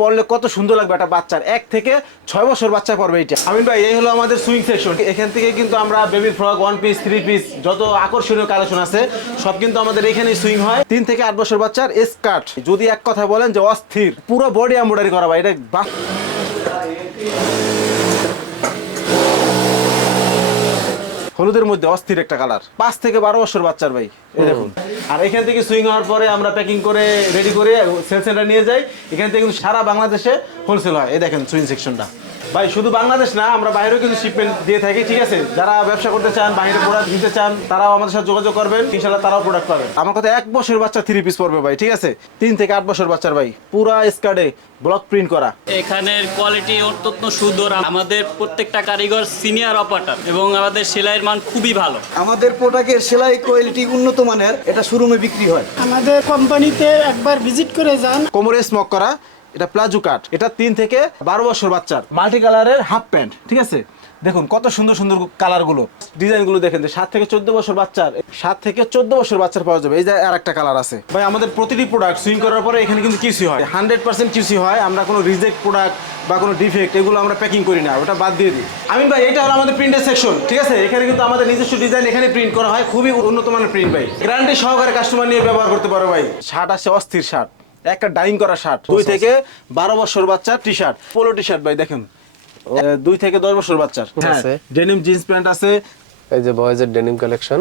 পড়লে কত সুন্দর লাগবে একটা বাচ্চার। এক থেকে ছয় বছর বাচ্চা পড়বে এটা আমিন ভাই এই হলো আমাদের সুইং সেশন এখান থেকে কিন্তু আমরা baby frock one piece three piece যত আকর্ষণীয় কালেকশন আছে সব কিন্তু আমাদের এখানে সুইং হয়। তিন থেকে আট বছর বাচ্চার স্কার্ট যদি এক কথা বলেন যে অস্থির। পুরো বডি এমব্রয়ডারি করা ভাই এটা হলুদের মধ্যে অস্থির একটা কালার। পাঁচ থেকে বারো বছর বাচ্চার ভাই দেখুন। আর এখান থেকে সুইং হওয়ার পরে আমরা প্যাকিং করে রেডি করে সেল সেন্টার নিয়ে যাই। এখান থেকে সারা বাংলাদেশে হোলসেল হয়। এই দেখেন সুইং সেকশনটা ভাই শুধু বাংলাদেশ না আমরা বাইরেও কিন্তু শিপমেন্ট দিয়ে থাকি ঠিক আছে? যারা ব্যবসা করতে চান বাইরে প্রোডাক্ট দিতে চান তারাও আমাদের সাথে যোগাযোগ করবেন ইনশাল্লাহ তারাও প্রোডাক্ট পাবেন। আমার কথা এক বছর বাচ্চা থ্রি পিস পড়বে ভাই ঠিক আছে? তিন থেকে আট বছর বাচ্চার ভাই পুরা স্কার্ডে ব্লক প্রিন্ট করা। এখানের কোয়ালিটি অত্যন্ত সুন্দর। আমাদের প্রত্যেকটা কারিগর সিনিয়র অপারেটর এবং আমাদের সেলাইয়ের মান খুবই ভালো। আমাদের প্রোডাক্টের সেলাই কোয়ালিটি উন্নত মানের এটা শোরুমে বিক্রি হয়। আমাদের কোম্পানিতে একবার ভিজিট করে যান। কোমরে স্মক করা এটা প্লাজো কাট। এটা তিন থেকে বারো বছর বাচ্চার। মাল্টি কালারের হাফ প্যান্ট, ঠিক আছে? দেখুন, কত সুন্দর সুন্দর কালারগুলো। ডিজাইনগুলো দেখেন যে সাত থেকে চোদ্দ বছর বাচ্চার, সাত থেকে চোদ্দ বছর বাচ্চার পাওয়া যাবে। এই যে আর একটা কালার আছে। ভাই, আমাদের প্রতিটি প্রোডাক্ট সুইং করার পরে এখানে কিন্তু কিউসি হয় হান্ড্রেড পার্সেন্ট কিউসি হয়। আমরা কোনো রিজেক্ট প্রোডাক্ট বা কোনো ডিফেক্ট এগুলো আমরা প্যাকিং করি না। ওটা বাদ দিয়ে দিই। আমিন ভাই, এটা হলো আমাদের প্রিন্টের সেকশন ঠিক আছে? এখানে কিন্তু আমাদের নিজস্ব ডিজাইন এখানে প্রিন্ট করা হয়। খুবই উন্নত মানের প্রিন্ট ভাই। গ্যারান্টি সহকারে কাস্টমার নিয়ে ব্যবহার করতে পারো ভাই। শার্ট আছে অস্থির শার্ট। একটা ডাইং করা শার্ট দুই থেকে বারো বছর বাচ্চার T shirt polo T shirt ভাই দেখেন। দুই থেকে দশ বছর বাচ্চার। আছে। ডেনিম জিন্স প্যান্ট আছে। এই যে বয়েজের ডেনিম কালেকশন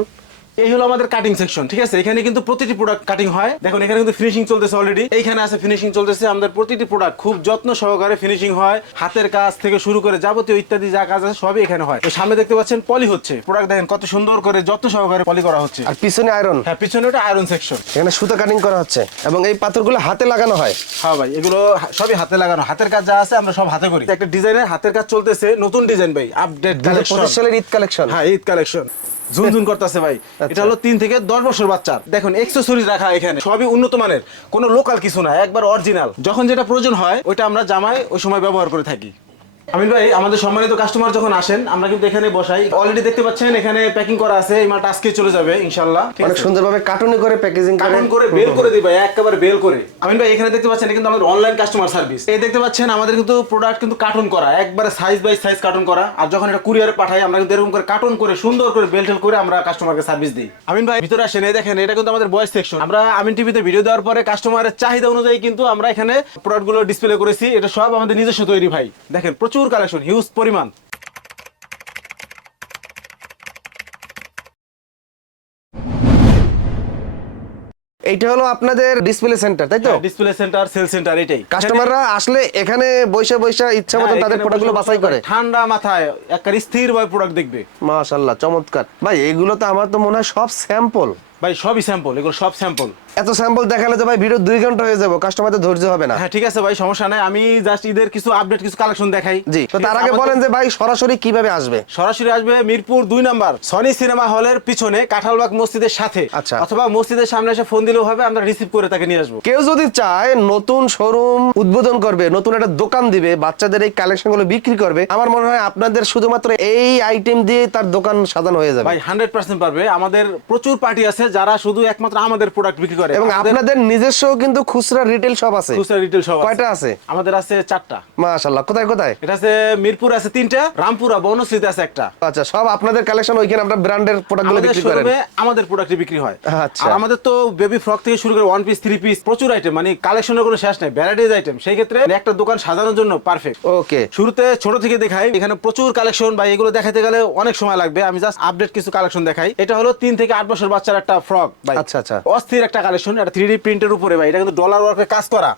এই হলো আমাদের কাটিং সেকশন ঠিক আছে? এখানে কিন্তু প্রতিটি প্রোডাক্ট কাটিং হয়। দেখুন এখানে কিন্তু ফিনিশিং চলতেছে অলরেডি এইখানে আছে ফিনিশিং চলতেছে। আমাদের প্রতিটি প্রোডাক্ট খুব যত্ন সহকারে ফিনিশিং হয়। হাতের কাজ থেকে শুরু করে যাবতীয় ইত্যাদি যা কাজ আছে সবই এখানে হয়। তো সামনে দেখতে পাচ্ছেন পলি হচ্ছে। প্রোডাক্ট দেখেন কত সুন্দর করে যত্ন সহকারে পলি করা হচ্ছে। আর পিছনে আয়রন হ্যাঁ পিছনে ওটা আয়রন সেকশন এখানে সুতা কাটিং করা হচ্ছে এবং এই পাথরগুলো হাতে লাগানো হয়। হ্যাঁ ভাই এগুলো সবই হাতে লাগানো। হাতের কাজ যা আছে আমরা সব হাতে করি। একটা ডিজাইনের হাতের কাজ চলতেছে নতুন ডিজাইন ভাই আপডেট কালেকশন সালের ঈদ কালেকশন হ্যাঁ ঈদ কালেকশন ঝুনঝুন করতেছে ভাই। এটা হলো তিন থেকে দশ বছর বাচ্চার। দেখুন এক্সেসরিজ রাখা এখানে। সবই উন্নত মানের। কোনো লোকাল কিছু না একবার অরিজিনাল যখন যেটা প্রয়োজন হয় ওইটা আমরা জামায় ওই সময় ব্যবহার করে থাকি। আমিন ভাই আমাদের সম্মানিত কাস্টমার যখন আসেন আমরা কিন্তু এখানে বসাই। অলরেডি দেখতে পাচ্ছেন এখানে প্যাকিং করা আছে এই মালটা আজকে চলে যাবে ইনশাল্লাহ ঠিক অনেক সুন্দরভাবে কার্টুনে করে প্যাকেজিং করে কার্টন করে বেল করে দিই ভাই একেবারে বেল করে। আমিন ভাই এখানে দেখতে পাচ্ছেন কিন্তু আমাদের অনলাইন কাস্টমার সার্ভিস এই দেখতে পাচ্ছেন আমাদের কিন্তু প্রোডাক্ট কিন্তু কার্টন করা একবারে সাইজ বাই সাইজ কার্টন করা। আর যখন এটা কুরিয়ারে পাঠাই আমরা কিন্তু এরকম করে কার্টন করে সুন্দর করে বেল টেল করে আমরা কাস্টমারকে সার্ভিস দিই। আমিন ভাই ভিতরে আসেন এই দেখেন এটা কিন্তু আমাদের বয়েস সেকশন আমরা আমিন টিভিতে ভিডিও দেওয়ার পরে কাস্টমারের চাহিদা অনুযায়ী কিন্তু আমরা এখানে প্রোডাক্টগুলো ডিসপ্লে করেছি এটা সব আমাদের নিজস্ব তৈরি ভাই। দেখেন প্রচুর কালেকশন হিউজ পরিমাণ। এইটা হলো আপনাদের ডিসপ্লে সেন্টার তাই তো? ডিসপ্লে সেন্টার সেল সেন্টার এটাই। কাস্টমাররা আসলে এখানে বৈশা বৈশা ইচ্ছা মতন হ্যাঁ, তাদের প্রোডাক্টগুলো বাছাই করে। ঠান্ডা মাথায় একটা স্থির ভাবে প্রোডাক্ট দেখবে। মাশাআল্লাহ চমৎকার। ভাই এগুলো তো আমার তো মনে হয় সব স্যাম্পল ভাই সবই স্যাম্পল এগুলো সব স্যাম্পল এত স্যাম্পল দেখালে তো ভাই ভিডিও দুই ঘণ্টা হয়ে যাব। কাস্টমারদের ধৈর্য হবে না। হ্যাঁ ঠিক আছে ভাই সমস্যা নাই। আমি জাস্ট ঈদের কিছু আপডেট কিছু কালেকশন দেখাই। জি তো তার আগে বলেন যে ভাই সরাসরি কীভাবে আসবে? সরাসরি আসবে মিরপুর দুই নাম্বার সনি সিনেমা হলের পিছনে কাঁঠালবাগ মসজিদের সাথে। আচ্ছা। অথবা মসজিদের সামনে এসে ফোন দিলেও হবে আমরা রিসিভ করে তাকে নিয়ে আসব। কেউ যদি চায় নতুন শোরুম উদ্বোধন করবে নতুন একটা দোকান দিবে বাচ্চাদের এই কালেকশনগুলো বিক্রি করবে আমার মনে হয় আপনাদের শুধুমাত্র এই আইটেম দিয়ে তার দোকান সাজানো হয়ে যাবে। ভাই হান্ড্রেড পার্সেন্ট পারবে। আমাদের প্রচুর পার্টি আছে যারা শুধু একমাত্র আমাদের প্রোডাক্ট বিক্রি করে। এবং আপনাদের নিজস্ব কিন্তু খুচরা রিটেল সব আছে। খুচরা রিটেল সব কয়টা আছে? আমাদের আছে চারটা। মাশাল্লাহ কোথায় কোথায়? এটা আছে মিরপুর আছে তিনটা রামপুরা বনশ্রীতে আছে একটা। আচ্ছা সব আপনাদের কালেকশন ওইখানে আপনার ব্র্যান্ডের প্রোডাক্টগুলো বিক্রি করেন? আমাদের প্রোডাক্ট বিক্রি হয়। আচ্ছা। আর আমাদের তো বেবি ফ্রক থেকে শুরু করে ওয়ান পিস থ্রি পিস প্রচুর আইটেম মানে কালেকশনের কোনো শেষ নেই ভ্যারাইটিজ আইটেম সেই ক্ষেত্রে একটা দোকান সাজানোর জন্য পারফেক্ট ওকে। শুরুতে ছোট থেকে দেখাই এখানে প্রচুর কালেকশন বা এগুলো দেখাতে গেলে অনেক সময় লাগবে। আমি জাস্ট আপডেট কিছু কালেকশন দেখাই। এটা হলো তিন থেকে আট বছর বাচ্চার একটা ফ্রক ভাই। আচ্ছা, আচ্ছা। অস্থির একটা কালেকশন এটা থ্রি ডি প্রিন্টের উপরে ভাই এটা কিন্তু ডলার ওয়ার্কের কাজ করা।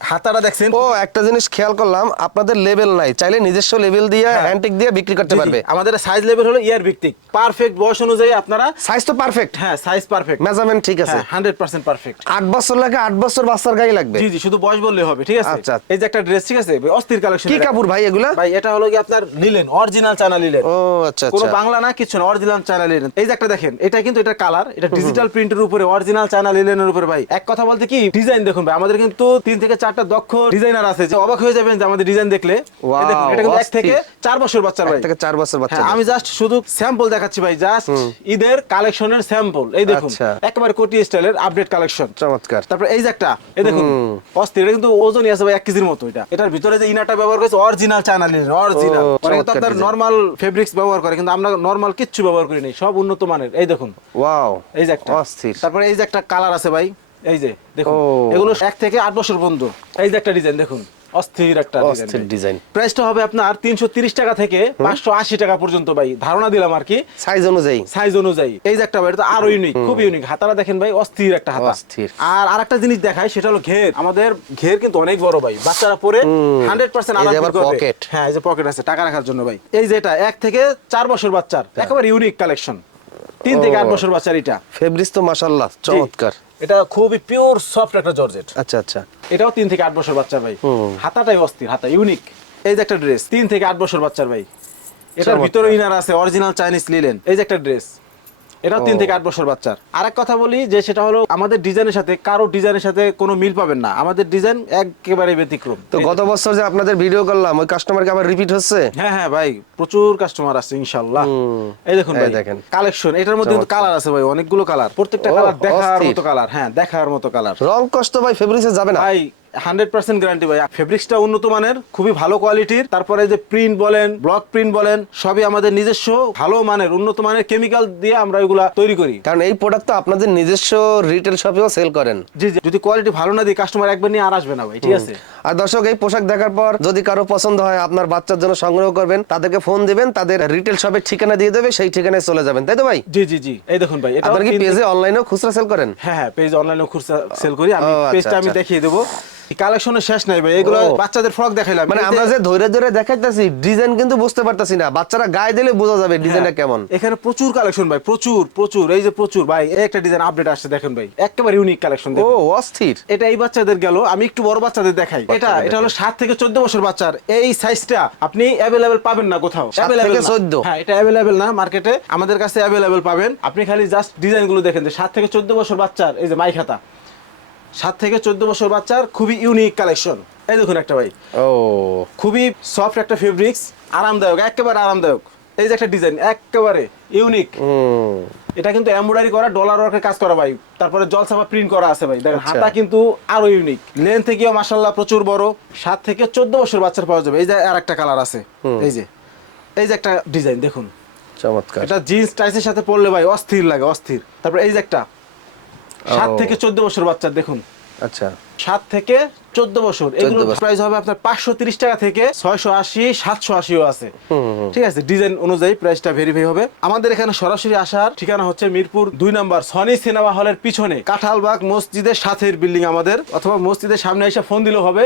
হাতাটা দেখছেন? ও একটা জিনিস খেয়াল করলাম আপনাদের লেভেল নাই। চাইলে নিজস্ব লেভেল দিয়ে হ্যাঁ। হ্যান্ডটেক দিয়ে বিক্রি করতে। পারবে। আমাদের সাইজ লেভেল হলো ইয়ার ভিত্তিক। পারফেক্ট বয়স অনুযায়ী আপনারা সাইজ তো পারফেক্ট হ্যাঁ সাইজ পারফেক্ট মেজারমেন্ট ঠিক আছে। হান্ড্রেড পার্সেন্ট পারফেক্ট বছর লাগে বছর বাচ্চার গায়ে লাগবে। জি জি শুধু বয়স বললে হবে ঠিক আছে? আচ্ছা। এই যে একটা ড্রেস ঠিক আছে? অস্থির কালেকশন কি কাপড় ভাই এগুলা? ভাই এটা হলো কি আপনার লিলেন অরিজিনাল চায়না লিলেন ও আচ্ছা কোনো আচ্ছা। বাংলা না কিছু না অরিজিনাল চায়না লিলেন এই যে একটা দেখেন এটা কিন্তু এটা কালার এটা ডিজিটাল প্রিন্টের উপরে অরিজিনাল চায়না লিলেনের উপরে ভাই। এক কথা বলতে কি ডিজাইন দেখুন ভাই আমাদের কিন্তু তিন থেকে চারটা দক্ষ ডিজাইনার আছে যে অবাক হয়ে যাবেন যে আমাদের ডিজাইন দেখলে। এই এটা কিন্তু এক থেকে চার বছর বাচ্চার এক ভাই। থেকে চার বছর বাচ্চা হ্যাঁ, আমি জাস্ট শুধু স্যাম্পল দেখাচ্ছি ভাই জাস্ট ঈদের কালেকশনের স্যাম্পল এই দেখুন আচ্ছা। একেবারে কোটি স্টাইলের আপডেট কালেকশন চমৎকার। তারপর এই যে একটা এই দেখুন অস্থির এটা কিন্তু ওজনই আছে ভাই এক কেজির মতো এটা। এটার ভিতরে যে ইনারটা ব্যবহার করেছে অরিজিনাল চায়না লিনেন অরিজিনাল তো আপনার। নর্মাল ফেব্রিক্স ব্যবহার করে কিন্তু আমরা নর্মাল কিচ্ছু ব্যবহার করি নাই সব উন্নত মানের। এই দেখুন। ওয়াও এই যে একটা। অস্থির। তারপরে এই যে একটা কালার আছে ভাই। এই যে দেখুন এগুলো এক থেকে আট বছর পর্যন্ত এই যে একটা ডিজাইন দেখুন অস্থির একটা অস্থির ডিজাইন প্রাইসটা হবে আপনার তিনশো তিরিশ টাকা থেকে পাঁচশো আশি টাকা পর্যন্ত ভাই। ধারণা দিলাম আর কি। সাইজ অনুযায়ী। সাইজ অনুযায়ী। এই যে একটা ভাই এটা আরও ইউনিক খুব ইউনিক হাতারা দেখেন ভাই অস্থির একটা হাতা। অস্থির। আর আরেকটা জিনিস দেখাই সেটা হলো ঘের। আমাদের ঘের কিন্তু অনেক বড় ভাই। বাচ্চারা পরে হান্ড্রেড পার্সেন্ট এই যে আরাম আবার হ্যাঁ এই যে পকেট আছে টাকা রাখার জন্য ভাই। এই যে এটা এক থেকে চার বছর বাচ্চার। একেবারে ইউনিক কালেকশন তিন থেকে আট বছর বাচ্চার এটা। ফেব্রিক্স তো মাশাআল্লাহ জি। চমৎকার। এটা খুবই পিওর সফট একটা জর্জেট। আচ্ছা আচ্ছা। এটাও তিন থেকে আট বছর বাচ্চা ভাই। হাতাটাই অস্থির হাতা ইউনিক এই যে একটা ড্রেস তিন থেকে আট বছর বাচ্চার ভাই। এটার ভিতরে ইনার আছে অরিজিনাল চাইনিজ লিলেন এই যে একটা ড্রেস এটাও তিন থেকে আট বছর বাচ্চার। আরেক কথা বলি যে সেটা হলো আমাদের ডিজাইনের সাথে কারও ডিজাইনের সাথে কোনো মিল পাবেন না। আমাদের ডিজাইন একেবারে ব্যতিক্রম। তো গত বছর যে আপনাদের ভিডিও করলাম ওই কাস্টমারকে আবার রিপিট হচ্ছে? হ্যাঁ হ্যাঁ ভাই প্রচুর কাস্টমার আছে ইনশাল্লাহ। এই দেখুন ভাই দেখেন। কালেকশন এটার মধ্যে কালার আছে ভাই অনেকগুলো কালার প্রত্যেকটা কালার দেখার মতো কালার হ্যাঁ দেখার মতো কালার রং কষ্ট ভাই ফেব্রিক্সে যাবে না। ভাই হান্ড্রেড পার্সেন্ট গ্যারান্টি ভাই। ফেব্রিক্সটা উন্নত মানের খুবই ভালো কোয়ালিটির তারপরে যে প্রিন্ট বলেন ব্লক প্রিন্ট বলেন সবই আমাদের নিজস্ব ভালো মানের উন্নত মানের কেমিক্যাল দিয়ে আমরা এগুলা তৈরি করি। কারণ এই প্রোডাক্ট তো আপনাদের নিজস্ব রিটেল শপেও সেল করেন। জি জি। যদি কোয়ালিটি ভালো না দিই কাস্টমার একবার নিয়ে আর আসবে না ভাই ঠিক আছে? আর দর্শক এই পোশাক দেখার পর যদি কারও পছন্দ হয় আপনার বাচ্চার জন্য সংগ্রহ করবেন তাদেরকে ফোন দিবেন তাদের রিটেল শপের ঠিকানা দিয়ে দেবে সেই ঠিকানায় চলে যাবেন। তাই তো ভাই? জি জি জি। এই দেখুন ভাই আপনার কি পেজে অনলাইনেও খুচরা সেল করেন? হ্যাঁ হ্যাঁ পেজ অনলাইনে খুচরা সেল করি। আমি ও, আচ্ছা, পেজটা আমি আচ্ছা। দেখিয়ে দেবো। কালেকশনের শেষ নাই ভাই এগুলো বাচ্চাদের ফ্রক দেখাইলাম। মানে আমরা যে ধরে ধরে দেখাইতেছি ডিজাইন কিন্তু বুঝতে পারতাছি না। বাচ্চারা গায়ে দিলে বোঝা যাবে ডিজাইনটা হ্যাঁ, কেমন। এখানে প্রচুর কালেকশন ভাই প্রচুর প্রচুর। এই যে প্রচুর ভাই একটা ডিজাইন আপডেট আসছে দেখেন ভাই একেবারে ইউনিক কালেকশন ও অস্থির। এটা এই বাচ্চাদের গেল আমি একটু বড় বাচ্চাদের দেখাই। এটা এটা হলো সাত থেকে চোদ্দ বছর বাচ্চার। এই সাইজটা আপনি অ্যাভেলেবেল পাবেন না কোথাও। থেকে 14 হ্যাঁ এটা অ্যাভেলেবেল না মার্কেটে আমাদের কাছে অ্যাভেলেবেল পাবেন। আপনি খালি জাস্ট ডিজাইনগুলো দেখেন যে সাত থেকে চোদ্দ বছর বাচ্চার এই যে মাই খাতা সাত থেকে চোদ্দ বছর বাচ্চার খুবই ইউনিক কালেকশন এই দেখুন একটা ভাই। ও। খুবই সফট একটা ফেব্রিক্স আরামদায়ক একেবারে আরামদায়ক। এই যে একটা ডিজাইন একেবারে ইউনিক এটা কিন্তু এমব্রয়ডারি করা ডলার ওয়ার্কের কাজ করা ভাই। তারপরে জলসাফা প্রিন্ট করা আছে ভাই। দেখেন আচ্ছা। হাতা কিন্তু আরও ইউনিক লেন থেকেও মাসাল্লাহ প্রচুর বড়। সাত থেকে চোদ্দ বছর বাচ্চার পাওয়া যাবে। এই যে আর একটা কালার আছে। এই যে। এই যে একটা ডিজাইন দেখুন। চমৎকার। এটা জিন্স টাইসের সাথে পরলে ভাই অস্থির লাগে অস্থির। তারপরে এই যে একটা। সাত থেকে চোদ্দ বছর বাচ্চার দেখুন। আচ্ছা। সাত থেকে চোদ্দ বছর। এগুলো। প্রাইস হবে আপনার পাঁচশো তিরিশ টাকা থেকে ছয়শো আশি সাতশো আশিও আছে। ঠিক আছে? ডিজাইন অনুযায়ী প্রাইসটা ভেরিফাই হবে। আমাদের এখানে সরাসরি আসার ঠিকানা হচ্ছে মিরপুর দুই নম্বর সনি সিনেমা হলের পিছনে। কাঁঠালবাগ মসজিদের সাথের বিল্ডিং আমাদের অথবা মসজিদের সামনে এসে ফোন দিলেও হবে।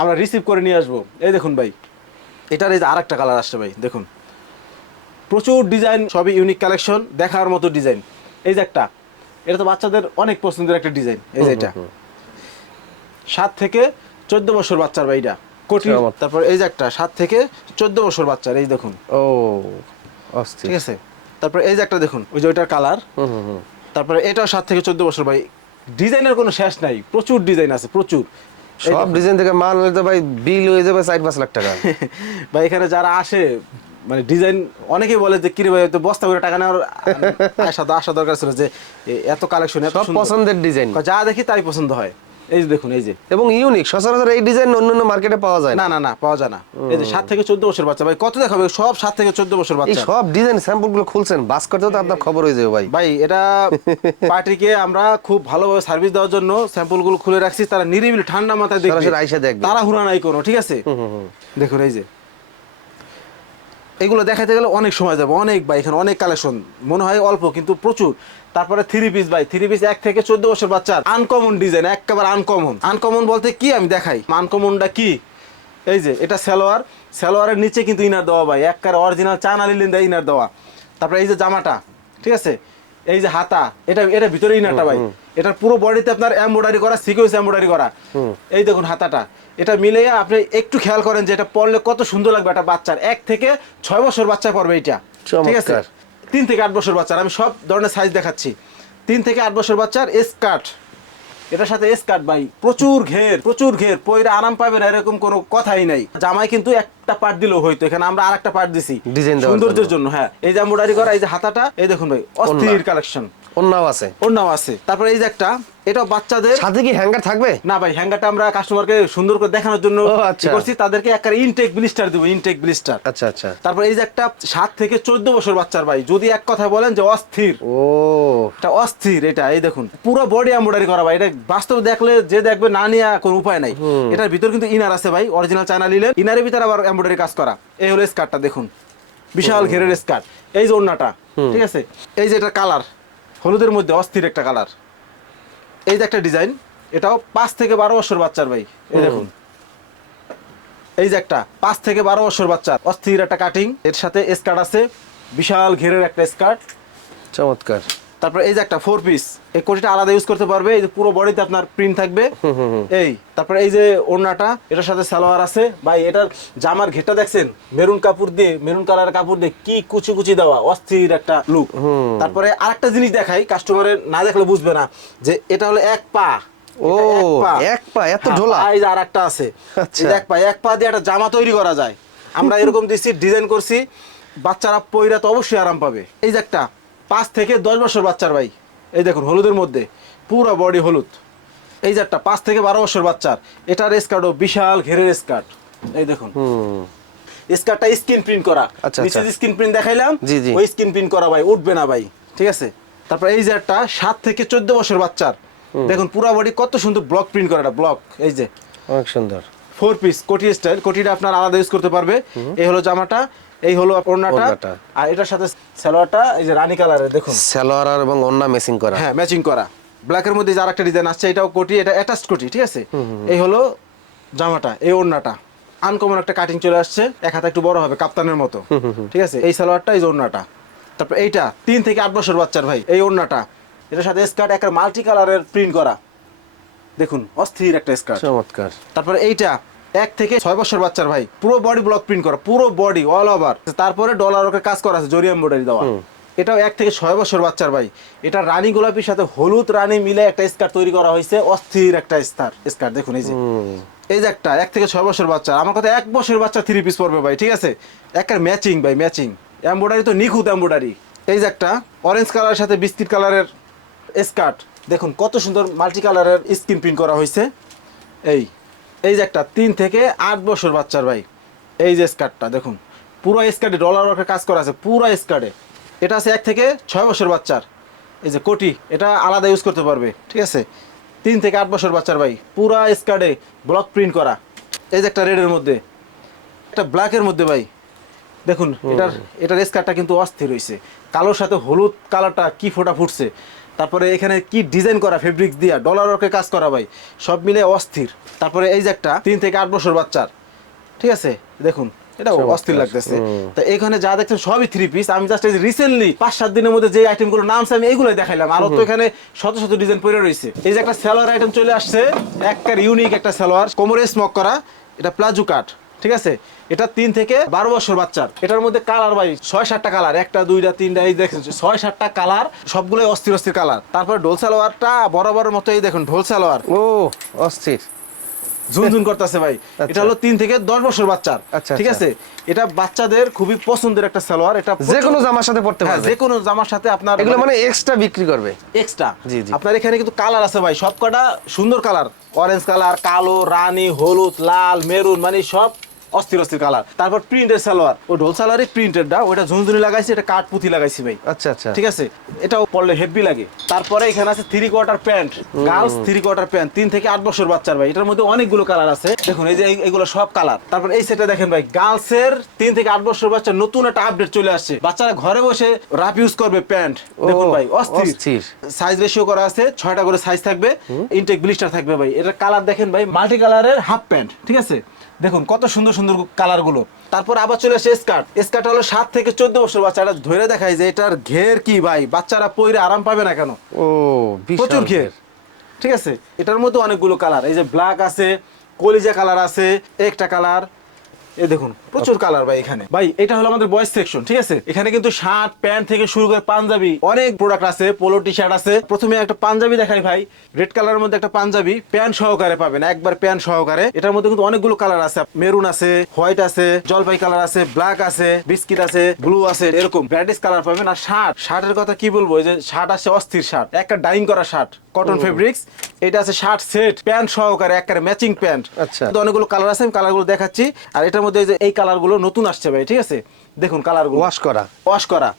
আমরা রিসিভ করে নিয়ে আসব। এই দেখুন ভাই এটার এই যে আরেকটা কালার আসছে ভাই দেখুন। প্রচুর ডিজাইন সবই ইউনিক কালেকশন দেখার মতো ডিজাইন এই যে একটা। এটা তো বাচ্চাদের অনেক পছন্দের একটা ডিজাইন এই যে এটা। সাত থেকে চোদ্দ বছর বাচ্চার ভাই এটা কোটি তারপর এই যে একটা সাত থেকে চোদ্দ বছর বাচ্চার এই দেখুন। ও ঠিক আছে? তারপর এই যে একটা দেখুন ওই যে ওইটার কালার। হুম, হুম, হুম। তারপরে এটাও সাত থেকে চোদ্দ বছর ভাই। ডিজাইনের কোনো শেষ নাই প্রচুর ডিজাইন আছে প্রচুর। সব ডিজাইন থেকে মাল হলে তো ভাই বিল হয়ে যাবে চার পাঁচ লাখ টাকা। বা এখানে যারা আসে মানে ডিজাইন অনেকেই বলে যে কিরে ভাই বস্তা করে টাকা নেওয়ার আসা আসা দরকার ছিল যে এত কালেকশন এত সব পছন্দের ডিজাইন যা দেখি তাই পছন্দ হয়। এই যে দেখুন এই যে। এবং ইউনিক সচরাচর এই ডিজাইন অন্য অন্য মার্কেটে পাওয়া যায় না। না না পাওয়া যায় না। এই যে সাত থেকে চোদ্দ বছর বাচ্চা ভাই কত দেখাবে? সব সাত থেকে চোদ্দ বছর বাচ্চা। সব ডিজাইন স্যাম্পলগুলো খুলছেন বাস করতেও তো আপনার খবর হয়ে যাবে ভাই। ভাই এটা পার্টিকে আমরা খুব ভালোভাবে সার্ভিস দেওয়ার জন্য স্যাম্পলগুলো খুলে রাখছি। তারা নিরিবিলি ঠান্ডা মাথায় দেখবে। তারা হুরা নাই কোনো ঠিক আছে? দেখুন এই যে। এগুলো দেখাতে গেলে অনেক সময় যাবে অনেক ভাই এখানে অনেক কালেকশন মনে হয় অল্প কিন্তু প্রচুর। তারপরে থ্রি পিস ভাই থ্রি পিস এক থেকে চোদ্দ বছর বাচ্চার। আনকমন ডিজাইন একেবারে আনকমন আনকমন বলতে কি আমি দেখাই? আনকমনটা কি? এই যে এটা সালোয়ার। সালোয়ারের নিচে কিন্তু ইনার দেওয়া ভাই একবারে অরিজিনাল চায়না লিলিন দেয় ইনার দেওয়া। তারপরে এই যে জামাটা ঠিক আছে? এই যে হাতা এটা এটা ভিতরে ইনারটা ভাই। এটার পুরো বডিতে আপনার এমব্রয়ডারি করা সিকোয়েন্স এমব্রয়ডারি করা। এই দেখুন হাতাটা। এটা মিলে আপনি একটু খেয়াল করেন যে এটা পড়লে কত সুন্দর লাগবে একটা বাচ্চার। এক থেকে ছয় বছর বাচ্চা পড়বে এটা। ঠিক আছে? তিন থেকে আট বছর বাচ্চার। আমি সব ধরনের সাইজ দেখাচ্ছি। তিন থেকে আট বছর বাচ্চার স্কার্ট এটার সাথে স্কার্ট ভাই প্রচুর ঘের প্রচুর ঘের। পয়রা আরাম পাবে না এরকম কোনো কথাই নাই। জামাই কিন্তু একটা পার্ট দিলেও হয়তো এখানে আমরা আরেকটা পার্ট দিছি। সৌন্দর্যের জন্য। হ্যাঁ। এই যে এমব্রয়ডারি করা এই যে হাতাটা এই দেখুন ভাই অস্থির কালেকশন অন্যও আছে। অন্যও আছে। তারপরে এই যে একটা এটা বাচ্চাদের সাথে কি হ্যাঙ্গার থাকবে? না ভাই হ্যাঙ্গারটা আমরা কাস্টমারকে সুন্দর করে দেখানোর জন্য আচ্ছা। করছি। তাদেরকে একটা ইনটেক ব্লিস্টার দেবো ইনটেক ব্লিস্টার আচ্ছা আচ্ছা। তারপর এই যে একটা সাত থেকে চোদ্দ বছর বাচ্চার ভাই যদি এক কথা বলেন যে অস্থির। ও। এটা অস্থির এটা এই দেখুন পুরো বডি এমব্রয়ডারি করা ভাই এটা বাস্তবে দেখলে যে দেখবে না নিয়ে কোনো উপায় নাই। এটার ভিতর কিন্তু ইনার আছে ভাই অরিজিনাল চায়না নিলে ইনারের ভিতরে আবার এমব্রয়ডারি কাজ করা। এই হলো স্কার্টটা দেখুন। বিশাল ঘেরের স্কার্ট এই যে ওড়নাটা ঠিক আছে? এই যে এটা কালার হলুদের মধ্যে অস্থির একটা কালার। এই যে একটা ডিজাইন এটাও পাঁচ থেকে বারো বছর বাচ্চার ভাই এই দেখুন। এই যে একটা পাঁচ থেকে বারো বছর বাচ্চার অস্থির একটা কাটিং এর সাথে স্কার্ট আছে বিশাল ঘেরের একটা স্কার্ট। চমৎকার। তারপর এই যে একটা ফোর পিস এই কোটিটা আলাদা ইউজ করতে পারবে এই যে পুরো বডিতে আপনার প্রিন্ট থাকবে। এই তারপর এই যে ওড়নাটা এটার সাথে সালোয়ার আছে। ভাই এটার জামার ঘেটা দেখছেন? মেরুন কাপড় দিয়ে মেরুন কালারের কাপড় দিয়ে কি কুচি কুচি দেওয়া অস্থির একটা লুক তারপরে আরেকটা জিনিস দেখাই কাস্টমারের না দেখলে বুঝবে না যে এটা হলো এক পা। ও, এক পা, এত হ্যাঁ, ঢোলা? এই যে আর একটা আছে। আচ্ছা। এক পা এক পা দিয়ে একটা জামা তৈরি করা যায়। আমরা এরকম দিচ্ছি ডিজাইন করছি বাচ্চারা পইরা তো অবশ্যই আরাম পাবে। এই যে একটা পাঁচ থেকে দশ বছর বাচ্চার ভাই। এই দেখুন হলুদের মধ্যে। পুরো বডি হলুদ। এই যে পাঁচ থেকে বারো বছর বাচ্চার। এটার স্কার্টও বিশাল ঘেরের স্কার্ট এই দেখুন। স্কার্টটা স্ক্রিন প্রিন্ট করা। আচ্ছা, নিচে আচ্ছা। স্ক্রিন প্রিন্ট দেখাইলাম। ওই স্ক্রিন প্রিন্ট করা ভাই উঠবে না ভাই। ঠিক আছে? তারপর এই একটা সাত থেকে চোদ্দ বছর বাচ্চার। দেখুন পুরো বডি কত সুন্দর ব্লক প্রিন্ট করা এটা ব্লক এই যে। অনেক সুন্দর। ফোর পিস কোটি স্টাইল কোটিটা আপনার আলাদা ইউজ করতে পারবে। এই হলো জামাটা। এই হলো ওড়নাটা। আর এটার সাথে সালোয়ারটা এই যে রানী কালারের দেখুন। সালোয়ার আর এবং অন্যা মেসিং করা। হ্যাঁ ম্যাচিং করা। ব্ল্যাকের মধ্যে যার একটা ডিজাইন আসছে এটাও কোটি এটা অ্যাটাচড কোটি ঠিক আছে? এই হলো জামাটা এই ওড়নাটা আনকমন একটা কাটিং চলে আসছে এক হাতে একটু বড় হবে কাপ্তানের মতো। ঠিক আছে? এই সালোয়ারটা এই যে ওড়নাটা তারপর এইটা তিন থেকে আট বছর বাচ্চার ভাই এই ওড়নাটা এটার সাথে স্কার্ট একটা মাল্টি কালারের প্রিন্ট করা। দেখুন অস্থির একটা স্কার্ট চমৎকার। তারপরে এইটা এক থেকে ছয় বছর বাচ্চার ভাই। পুরো বডি ব্লক প্রিন্ট করা পুরো বডি অল ওভার তারপরে ডলার ওকে কাজ করা আছে জরি এমব্রয়ডারি দেওয়া। এটাও এক থেকে ছয় বছর বাচ্চার ভাই। এটা রানী গোলাপির সাথে হলুদ রানী মিলে একটা স্কার্ট তৈরি করা হয়েছে অস্থির একটা স্কার স্কার্ট দেখুন এই যে। এই যে একটা এক থেকে ছয় বছর বাচ্চা আমার কথা এক বছর বাচ্চা থ্রি পিস পড়বে ভাই ঠিক আছে? একটা ম্যাচিং ভাই ম্যাচিং এমব্রয়ডারি তো নিখুঁত এমব্রয়ডারি এই যে একটা অরেঞ্জ কালারের সাথে বিস্কিট কালারের স্কার্ট। দেখুন কত সুন্দর মাল্টি কালারের স্ক্রিন প্রিন্ট করা হয়েছে। এই এই যে একটা তিন থেকে আট বছর বাচ্চার ভাই এই যে স্কার্টটা দেখুন পুরো স্কার্টে ডলার ওয়ার্কের কাজ করা আছে পুরো স্কার্টে এটা আছে এক থেকে ছয় বছর বাচ্চার। এই যে কোটি এটা আলাদা ইউজ করতে পারবে ঠিক আছে? তিন থেকে আট বছর বাচ্চার ভাই পুরো স্কার্টে ব্লক প্রিন্ট করা। এই যে একটা রেডের মধ্যে একটা ব্ল্যাকের মধ্যে ভাই দেখুন এটার এটার স্কার্টটা কিন্তু অস্থির হয়েছে কালোর সাথে হলুদ কালারটা কি ফোটা ফুটছে? তারপরে এখানে কি ডিজাইন করা ফেব্রিক দিয়া? ডলার ওকে কাজ করা ভাই। সব মিলে অস্থির। তারপরে এই যে একটা তিন থেকে আট বছর বাচ্চার। ঠিক আছে? দেখুন এটা অস্থির লাগতেছে। তো এখানে যা দেখছেন সবই থ্রি পিস আমি জাস্ট এই রিসেন্টলি পাঁচ সাত দিনের মধ্যে যে আইটেমগুলো নামছে আমি এইগুলো দেখাইলাম। আরও তো এখানে শত শত ডিজাইন পড়ে রয়েছে। এই যে একটা সালোয়ার আইটেম চলে আসছে। একটা ইউনিক একটা সালোয়ার কোমরে স্মক করা। এটা প্লাজো কাট ঠিক আছে? এটা তিন থেকে বারো বছর বাচ্চার। এটার মধ্যে কালার ভাই ছয় সাতটা কালার একটা দুইটা তিনটা এই দেখেন ছয় সাতটা কালার সবগুলোই অস্থির অস্থির কালার তারপর ঢোল সালোয়ারটা বরাবরের মতো এই দেখুন ঢোল সালোয়ার। ও অস্থির। ঝুনঝুন করতেছে ভাই। আচ্ছা। এটা হলো তিন থেকে দশ বছর বাচ্চার। আচ্ছা, ঠিক আচ্ছা। আছে? এটা বাচ্চাদের খুবই পছন্দের একটা সালোয়ার। এটা যে কোনো জামার সাথে পড়তে হ্যাঁ পারবে। যে কোনো জামার সাথে আপনার এগুলো মানে এক্সট্রা বিক্রি করবে। এক্সট্রা জি, জি। আপনার এখানে কিন্তু কালার আছে ভাই। সব কটা সুন্দর কালার অরেঞ্জ কালার কালো রানী হলুদ লাল মেরুন মানে সব অস্থির অস্থির কালার তারপর প্রিন্টের সালোয়ার। ও ঢোল সালোয়ারই প্রিন্টেডটা ওটা ঝুনঝুনি লাগাইছি এটা কাঠ পুঁথি লাগাইছি ভাই। আচ্ছা আচ্ছা। ঠিক আছে? এটাও পড়লে হেভি লাগে। তারপরে এখানে আছে three quarter pant girls three quarter pant তিন থেকে আট বছর বাচ্চার ভাই। এটার মধ্যে অনেকগুলো কালার আছে। দেখুন এই যে এই- এগুলো সব কালার তারপর এই সেটটা দেখেন ভাই গার্লসের তিন থেকে আট বছর বাচ্চা নতুন একটা আপডেট চলে আসছে। বাচ্চারা ঘরে বসে রাফ ইউজ করবে প্যান্ট দেখুন ভাই অস্থির। অস্থির। সাইজ রেশিও করা আছে ছয়টা করে সাইজ থাকবে। ইনটেক ব্লিস্টার থাকবে ভাই। এটার কালার দেখেন ভাই মাল্টি কালারের হাফ প্যান্ট ঠিক আছে? দেখুন কত সুন্দর সুন্দর কালারগুলো। তারপর আবার চলে আসে স্কার্ট। স্কার্ট হলো সাত থেকে চোদ্দ বছর বাচ্চারা ধরে দেখায় যে এটার ঘের কি ভাই? বাচ্চারা পইরে আরাম পাবে না কেন? ও প্রচুর ঘের। ঠিক আছে? এটার মধ্যে অনেকগুলো কালার। এই যে ব্ল্যাক আছে কলিজা কালার আছে একটা কালার। এই দেখুন প্রচুর কালার ভাই এখানে। ভাই এটা হলো আমাদের বয়েজ সেকশন ঠিক আছে? এখানে কিন্তু শার্ট প্যান্ট থেকে শুরু করে পাঞ্জাবি অনেক প্রোডাক্ট আছে পোলো টি শার্ট আছে। প্রথমে একটা পাঞ্জাবি দেখাই ভাই রেড কালারের মধ্যে একটা পাঞ্জাবি প্যান্ট সহকারে পাবেন একবার প্যান্ট সহকারে। এটার মধ্যে কিন্তু অনেকগুলো কালার আছে মেরুন আছে হোয়াইট আছে জলপাই কালার আছে ব্ল্যাক আছে বিস্কিট আছে ব্লু আছে এরকম ভ্যারাইটিস কালার পাবেন। আর শার্ট শার্টের কথা কি বলব এই যে শার্ট আছে অস্থির শার্ট একটা ডাইং করা শার্ট কটন ফেব্রিক্স এটা আছে শার্ট সেট প্যান্ট সহকারে একবারে ম্যাচিং প্যান্ট আচ্ছা। তো অনেকগুলো কালার আছে আমি কালারগুলো দেখাচ্ছি। আর এটার মধ্যে এই যে এই কালারগুলো নতুন আসছে ভাই ঠিক আছে? দেখুন কালারগুলো ওয়াশ করা। ওয়াশ করা।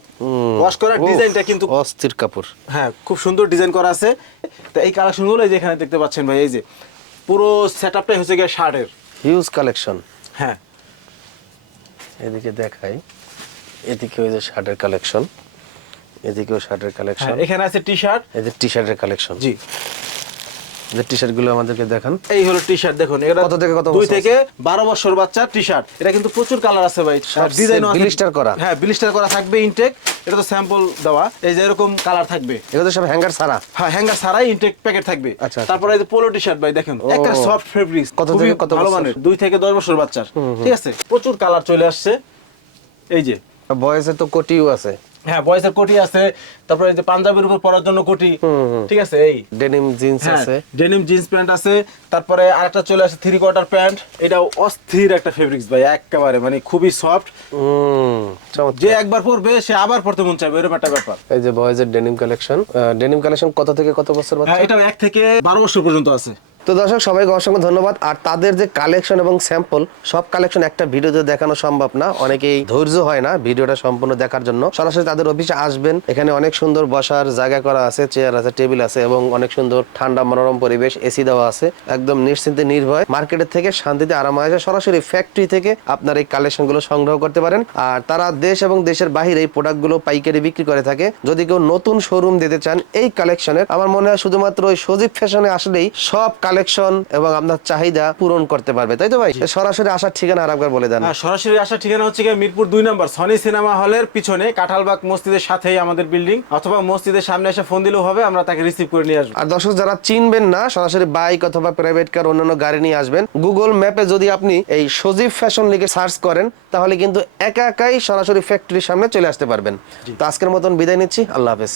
ওয়াশ করা ডিজাইনটা কিন্তু অস্থির কাপড়। হ্যাঁ খুব সুন্দর ডিজাইন করা আছে। তো এই কালেকশনগুলো এই যে এখানে দেখতে পাচ্ছেন ভাই এই যে পুরো সেটআপটাই হচ্ছে গিয়ে শার্টের হিউজ কালেকশন হ্যাঁ। এদিকে দেখাই এদিকে ওই যে শার্টের কালেকশন এদিকেও শার্টের কালেকশন হ্যাঁ এখানে আছে টি শার্ট এই যে টি শার্টের কালেকশন জি যে টি শার্টগুলো আমাদেরকে দেখান। এই হলো টি শার্ট দেখুন এটা কত থেকে কত দুই থেকে বারো বছর বাচ্চা টি শার্ট এটা কিন্তু প্রচুর কালার আছে ভাই। ডিজাইন করা। হ্যাঁ ব্লিস্টার করা থাকবে ইনটেক এটা তো স্যাম্পল দেওয়া। এই যে এরকম কালার থাকবে। তো সব হ্যাঙ্গার ছাড়া। হ্যাঁ হ্যাঙ্গার ছাড়াই ইনটেক প্যাকেট থাকবে। আচ্ছা, আচ্ছা। তারপরে এই যে পোলো টি শার্ট ভাই দেখেন। একটা সফট ফেব্রিক্স কত থেকে কত ভালো মানের। দুই থেকে দশ বছর বাচ্চার। ঠিক আছে? প্রচুর কালার চলে আসছে। এই যে। বয়সে তো কোটিও আছে। হ্যাঁ বয়েসের কোটি আছে তারপরে যে পাঞ্জাবির উপর পরার জন্য কোটি। ঠিক আছে এই। ডেনিম জিন্স হ্যাঁ আছে। ডেনিম জিন্স প্যান্ট আছে তারপরে আরেকটা চলে আসে থ্রি কোয়ার্টার প্যান্ট এটাও অস্থির একটা ফেব্রিক্স ভাই একেবারে মানে খুবই সফট যে একবার পরবে সে আবার পরতে মন চাইবে এরকম একটা ব্যাপার। এই যে বয়েজের ডেনিম কালেকশন ডেনিম কালেকশন কত থেকে কত বছর হ্যাঁ বাচ্চা? এটা এক থেকে বারো বছর পর্যন্ত আছে। তো দর্শক, সবাইকে অসংখ্য ধন্যবাদ। আর তাদের যে কালেকশন এবং স্যাম্পল সব কালেকশন একটা ভিডিওতে দেখানো সম্ভব না। অনেকেই ধৈর্য হয় না ভিডিওটা সম্পূর্ণ দেখার জন্য। সরাসরি তাদের অফিসে আসবেন। এখানে অনেক সুন্দর বসার জায়গা করা আছে, চেয়ার আছে, টেবিল আছে এবং অনেক সুন্দর ঠান্ডা মনোরম পরিবেশ, এসি দেওয়া আছে। একদম নিশ্চিন্তে নির্ভয়। মার্কেটের থেকে শান্তিতে আরাম আসে সরাসরি ফ্যাক্টরি থেকে আপনার এই কালেকশনগুলো সংগ্রহ করতে পারেন। আর তারা দেশ এবং দেশের বাহিরে এই প্রোডাক্টগুলো পাইকারি বিক্রি করে থাকে। যদি কেউ নতুন শোরুম দিতে চান, এই কালেকশনের আমার মনে হয় শুধুমাত্র ওই সজীব ফ্যাশনে আসলেই সব কালেকশন এবং আপনার চাহিদা পূরণ করতে পারবে তাই তো ভাই? সরাসরি আসার ঠিকানা আর একবার বলে দেন। হ্যাঁ সরাসরি আসার ঠিকানা হচ্ছে মিরপুর দুই নম্বর সনি সিনেমা হলের পিছনে কাঁঠালবাগ মসজিদের সাথেই আমাদের বিল্ডিং অথবা মসজিদের সামনে এসে ফোন দিলেও হবে আমরা তাকে রিসিভ করে নিয়ে আসব। আর দর্শক যারা চিনবেন না সরাসরি বাইক অথবা প্রাইভেট কার অন্যান্য গাড়ি নিয়ে আসবেন গুগল ম্যাপে যদি আপনি এই সজীব ফ্যাশন লিখে সার্চ করেন তাহলে কিন্তু একা একাই সরাসরি ফ্যাক্টরির সামনে চলে আসতে পারবেন। তো আজকের মতন বিদায় নিচ্ছি আল্লাহ হাফেজ।